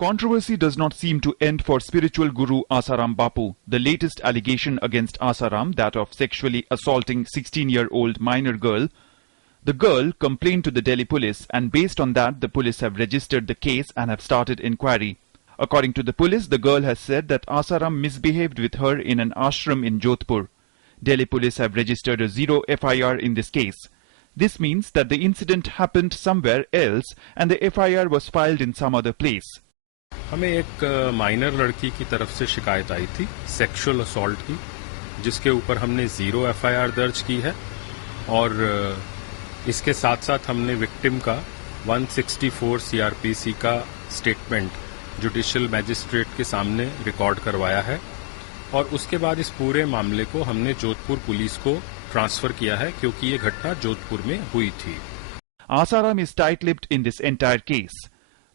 Controversy does not seem to end for spiritual guru Asaram Bapu. The latest allegation against Asaram, that of sexually assaulting 16-year-old minor girl. The girl complained to the Delhi police, and based on that, the police have registered the case and have started inquiry. According to the police, the girl has said that Asaram misbehaved with her in an ashram in Jodhpur. Delhi police have registered a 0 FIR in this case. This means that the incident happened somewhere else and the FIR was filed in some other place. हमें एक minor लड़की की तरफ से शिकायत आई थी sexual assault की, जिसके ऊपर हमने 0 FIR दर्ज की है और इसके साथ साथ हमने विक्टिम का 164 CRPC का स्टेटमेंट जुडिशियल मैजिस्ट्रेट के सामने रिकॉर्ड करवाया है और उसके बाद इस पूरे मामले को हमने जोधपुर पुलिस को ट्रांसफर किया है क्योंकि ये घटना जोधपुर में हुई थी. Asaram is tight-lipped in this entire case,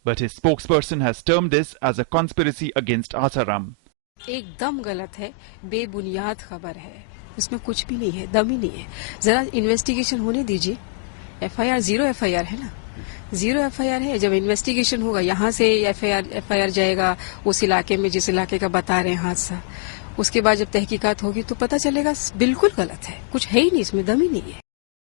but his spokesperson has termed this as a conspiracy against Asaram. एकदम गलत है, बेबुनियाद खबर है, इसमें कुछ भी नहीं है, दम ही नहीं है. जरा इन्वेस्टिगेशन होने दीजिए. FIR 0 FIR है ना, 0 FIR है. जब इन्वेस्टिगेशन होगा यहाँ से FIR जाएगा उस इलाके में जिस इलाके का बता रहे हैं हादसा. उसके बाद जब तहकीकात होगी तो पता चलेगा. बिल्कुल गलत है, कुछ है ही नहीं, इसमें दम ही नहीं है.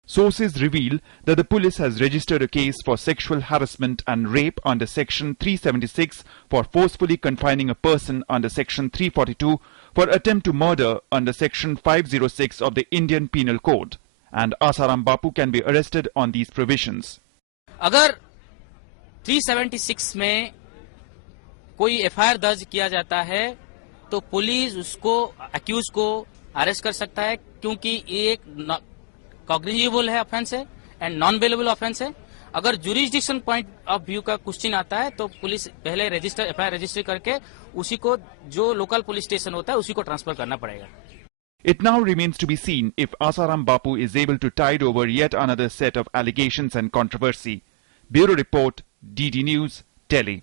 Sources reveal that the police has registered a case for sexual harassment and rape under Section 376, for forcefully confining a person under Section 342, for attempt to murder under Section 506 of the Indian Penal Code. And Asaram Bapu can be arrested on these provisions. अगर 376 में कोई FIR दर्ज किया जाता है तो police उसको accused को अरेस्ट कर सकता है क्योंकि ये एक कॉग्निजेबल है ऑफेंस है एंड नॉन बेलेबल ऑफेंस है. अगर जुरिस्डिक्शन पॉइंट ऑफ व्यू का क्वेश्चन आता है तो पुलिस पहले FIR रजिस्टर करके उसी को जो लोकल पुलिस स्टेशन होता है उसी को ट्रांसफर करना पड़ेगा. It now remains to be seen if Asaram Bapu is able to tide over yet another set of allegations and controversy. Bureau Report, DD News, Delhi.